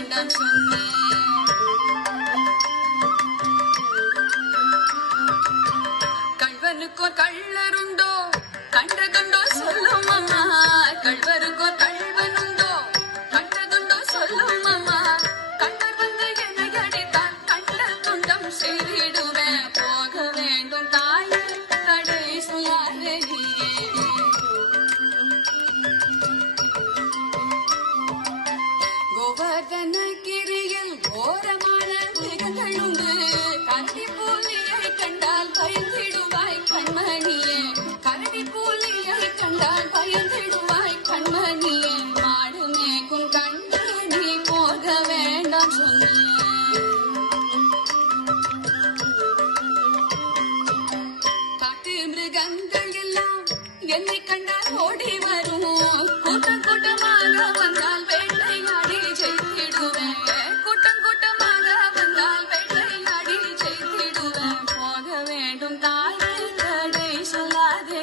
வேண்டாம் சொன்னேன். கள்வனுக்கோ கள்ளருண்டோ கண்டதுண்டோ சொல்லும் அம்மா. கள்வருக்கோ கள்வனுண்டோ கண்டதுண்டோ சொல்லும் அம்மா. கள்வர் வந்து என்னை அடித்தால் கண்ட துண்டம் செய்திடுவேன். போக வேண்டும் தாயே கடை சொல்லாதே. கோவர்தனகிரியில் கோரமான மிருகங்கள் உண்டு. கரடி பூலியை கண்டால் பயந்திடுவாய் கண்மணியே. கரடி பூலியை கண்டால் பயந்திடுவாய் கண்மணியே. மாடு மேய்க்கும் கண்டு நீ போக வேண்டாம் சொன்னேன். காட்டு மிருகங்கள் எல்லாம் என்னை கண்டால் ஓடி வரும். கூட்டம் கூட்டமாக வந்தால் வேட்டையாடி ஜெயித்திடுவேன். கூட்டம் கூட்டமாக வந்தால் வேட்டையாடி ஜெயித்திடுவேன். போக வேண்டும் தாயே கடை சொல்லாதே.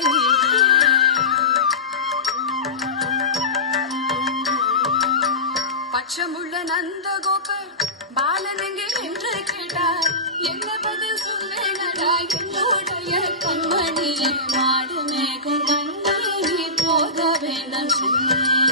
பட்சமுள்ள நந்தகோபர் பாலனெங்கே என்று கேட்டார். என்ன பதில் சொல்வேனடா என்னுடைய கண்மணியே. மாடு மேகும் கண்ணே நீ போக வேண்டாம் சொன்னேன்.